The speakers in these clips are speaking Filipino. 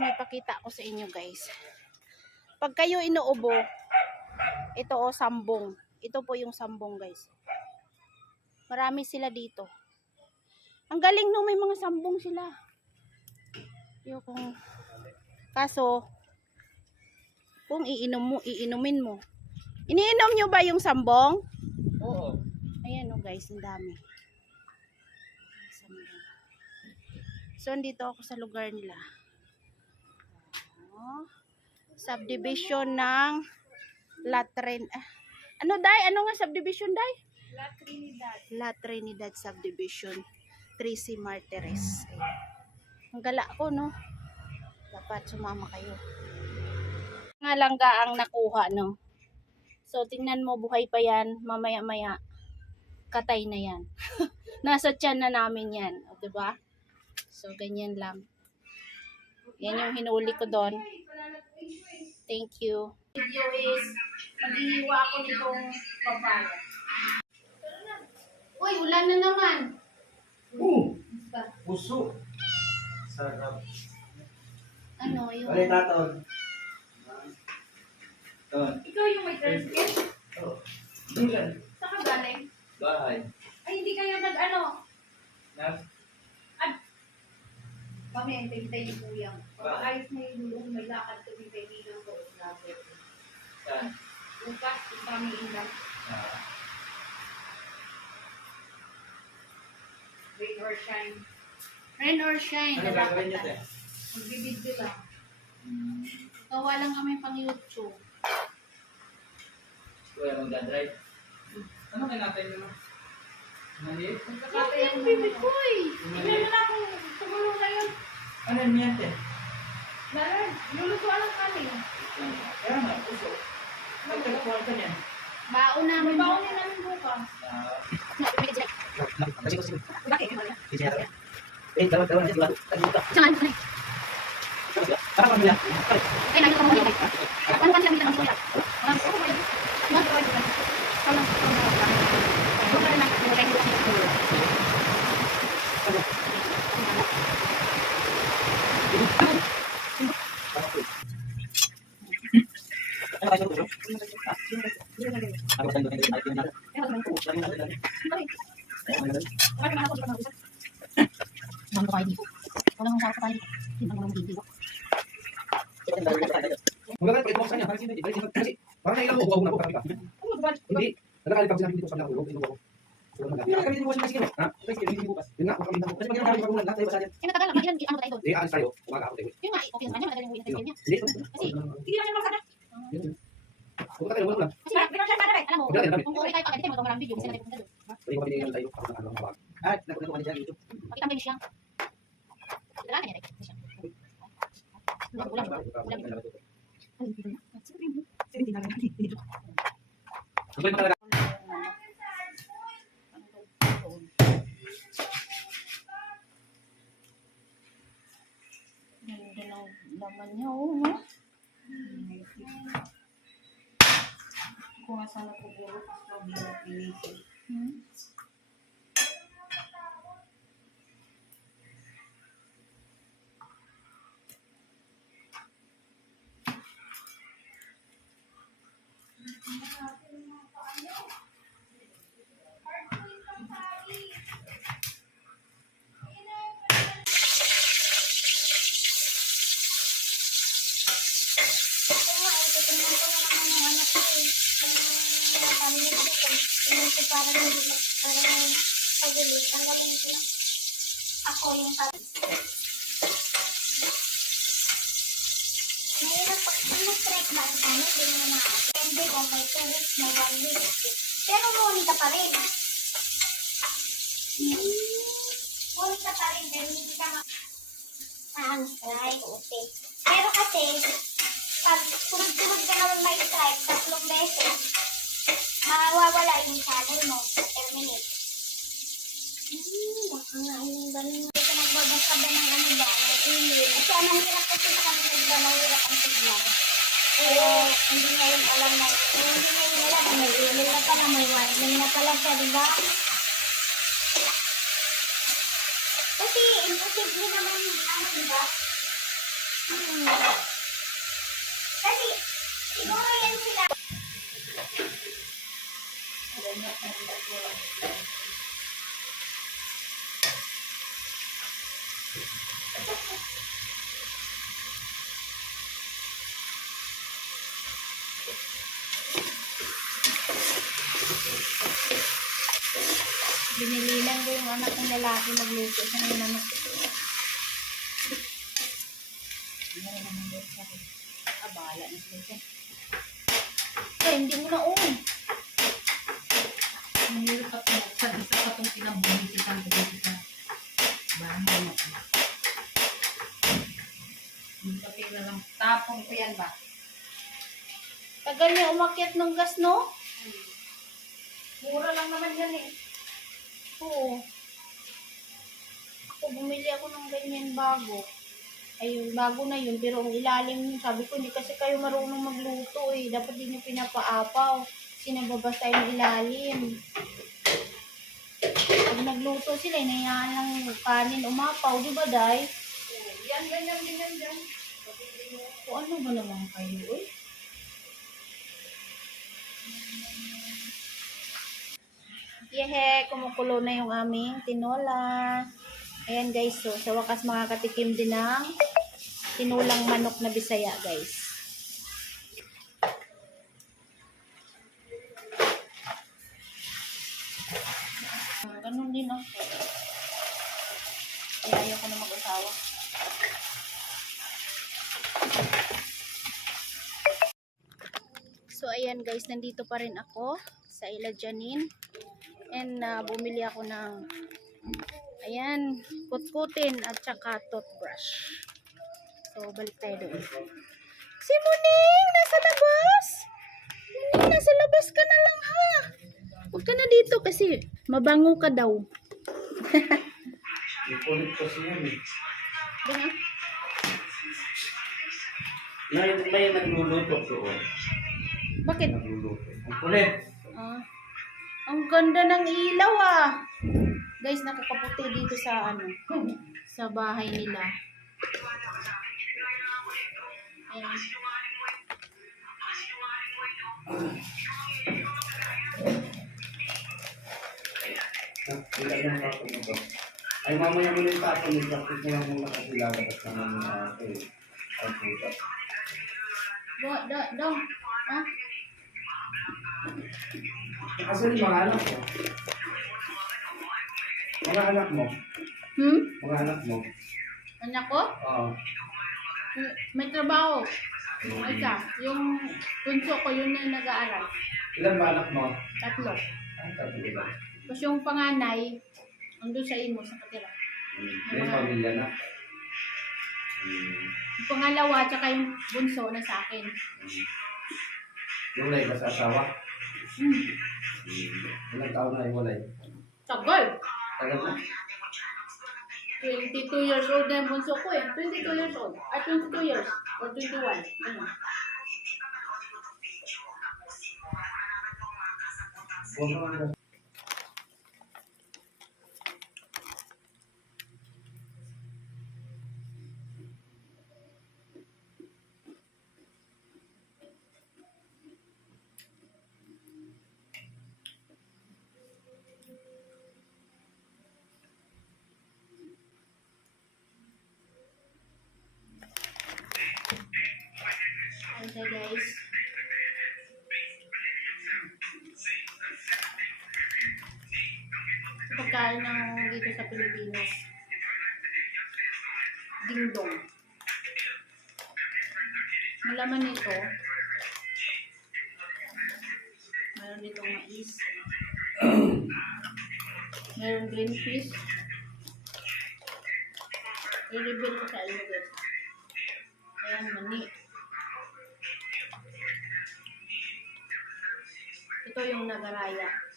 may pakita ko sa inyo guys. Pag kayo inuubo, ito o sambong. Ito po yung sambong guys. Marami sila dito. Ang galing no, may mga sambong sila. Yung kung kaso kung iinom mo, iinumin mo. Iniinom nyo ba yung sambong? Oo. Ayan o guys, ang dami. So, andito ako sa lugar nila. Oh, subdivision ng Latrin. Ah, ano, Day? Ano nga subdivision, Day? La Trinidad. La Trinidad Subdivision. Tracy Martires. Ang gala ko, no? Dapat sumama kayo. Nga langga ang nakuha, no? So, tingnan mo, buhay pa yan. Mamaya-maya, katay na yan. Nasa tiyan na namin yan. O, diba? So, ganyan lang. Yan yung hinuli ko doon. Thank you. Video is, maghihiwa ako nitong papaya. Uy, ulan na naman. Oo. Puso. Sarap. Ano, yung... Wala taton. Ton. Ikaw yung may transcript? Oo. Dilan. Saan ka galing? Bahay. Ay, hindi kayo nag-ano? Nas. Kami, ang tintay ni Kuyang. Pag ayos na yung lulong, may lakad kami kaibigan ko. Grabe. Saan? Bukas, yung kami inlang. Ah. Rain or shine. Rain or shine. Ano gagawin niyo, te? Magbibidyo lang. Hmm. Gawa lang kami pang YouTube. Kuya, magdadrive. Ano kayo natin mo? Mali? Magkakatay ang Baby boy! Tingnan mo na kung tumulong na yun. Ano yun yan, te? Lalan, lulutuan lang kami. Kaya nga, puso. Magtagpuan ka niyan. Baon May namin. baunin namin bukas. Ah. Bakit? Eh, dapat dapat nanti dua. Tadi buka. Jangan, jangan. Apa kamu bilang? Ay, nandito ka muna. Ano kasi ang dito ng kuya? Walang ko. Walang ko. Walang ko. Huwag ka na lang. Huwag ka na lang. Ano kayo bro? Ako tanda ng ay tinda. Lagi na lagi. Walang ko kayo dito. Walang ko kayo dito. Hindi mo dito. Mga kan ito sa kanya, kasi hindi kasi parang nailang mo huwag na ko kapita. Hindi. Nagkakalit ako sinabi dito sa kanila, huwag ito ako. Hindi na kami din mo kasi kasi. Ha? Kasi hindi bukas. Yun na, kami Kasi maganda tayo pag lahat tayo sa atin. Eh, matagal lang. Ilan, ano ba tayo doon? Eh, alis tayo. Umaga ako tayo. Yun nga, okay naman niya. Matagal yung uwi na niya. Hindi. Kasi, Hindi naman yung makasada. Huwag tayo, Kung nga sana po puro gusto bilang pinisi. Ako yung sabi. Mahirap pag mag-trek ba ang ano, hindi mo na Hindi kung may 2 weeks, may 1 week. Pero muli ka pa rin. Muli ka pa rin dahil hindi ka ma... Ang strike, okay. Pero kasi, pag sunod-sunod ka naman may strike, tatlong beses, mawawala yung channel mo. Terminate. Hmm, baka nga yung ganun. Hindi ka nagbabasa ba ng ano ba, email. Kasi anong hirap kasi sa kanila ba, mahirap ang signal. Pero hindi ngayon alam na, hindi ngayon alam na may email na pala, may warning na pala siya, di ba? Kasi imposible naman, ano, di ba? Hmm. Kasi, siguro yan sila. Binililan ko yung anak ng lalaki magluto sa ng manok. Ah, bahala na sila dyan. Ay, hindi mo na um. Mahirap at sa isa pa itong pinabumisitan ko dito sa bahay mo. Hindi pa pila lang. Tapong ko yan ba? Tagal niya umakyat ng gas, no? Mura lang naman yan eh. Oo. Ako, bumili ako ng ganyan bago. Ayun, bago na yun. Pero ang ilalim, sabi ko, hindi kasi kayo marunong magluto eh. Dapat din yung pinapaapaw. Sinababas tayo ng ilalim. Pag nagluto sila, inayaan lang yung kanin umapaw. Di ba, Day? Yan, ganyan, ganyan, yan. O ano ba naman kayo eh? Yehe, kumukulo na yung aming tinola. Ayan guys, so sa wakas makakatikim din ng tinulang manok na bisaya guys. Ganun din oh. Kaya ayoko na mag-asawa. So, ayan guys, nandito pa rin ako sa Ila Janin. And uh, bumili ako ng, ayan, kutkutin at saka toothbrush. So, balik tayo doon. Si Muning, nasa labas! Muning, nasa labas ka na lang ha! Huwag ka na dito kasi mabango ka daw. Ipunit kasi yan eh. Ha? May, may nagluluto doon. Bakit? Nagluluto. Ang kulit. Ah, ang ganda ng ilaw ah. Guys, nakakaputi dito sa ano, sa bahay nila. Ayan. Yung. Ay, mamaya mo na yung tapon. Yung tapon mo lang muna kasi lalabas naman na ito eh. Ang puta. Do, do, do. Ah, Kasi yung mga anak mo. Mga anak mo. hmm? Mga anak mo. Anak ko? Oo. May trabaho. Isa, yung punso ko, yun na yung nag-aaral. Ilan ba anak mo? Tatlo. Ang tatlo ba? Tapos yung panganay, andun sa imo, sa katira. Hmm. May pamilya na. Hmm. Yung pangalawa, tsaka yung bunso na sa akin. Hmm. Yung wala ba sa asawa? Hmm. Hmm. Ilang taon na yung walay? Tagal! Tagal na? 22 years old na yung bunso ko eh. 22 years old. At 22 years. Or 21. Ano? Huwag naman Pagkain ng dito sa Pilipinas. Dingdong. Ang laman nito, meron ditong mais, meron green peas, i-reveal ko sa inyo guys. Ayan, mani. Ito yung nagaraya.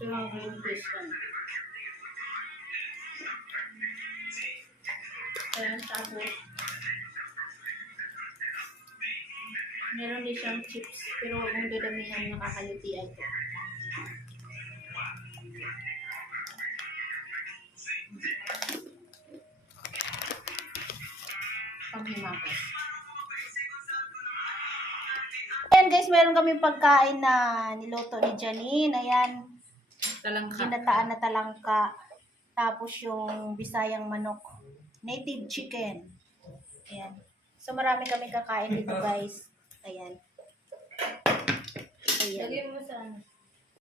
Ito. Ayan, tapos meron din siyang chips pero huwag mong dadamihan nakakalutian ko. Panghimakos. Ayan guys, meron kami pagkain na niluto ni Janine. Ayan, Talangka. ginataan na talangka. Tapos yung bisayang manok. Native chicken. Ayan. So marami kami kakain dito guys. Ayan. Ayan. Lagay mo sa ano.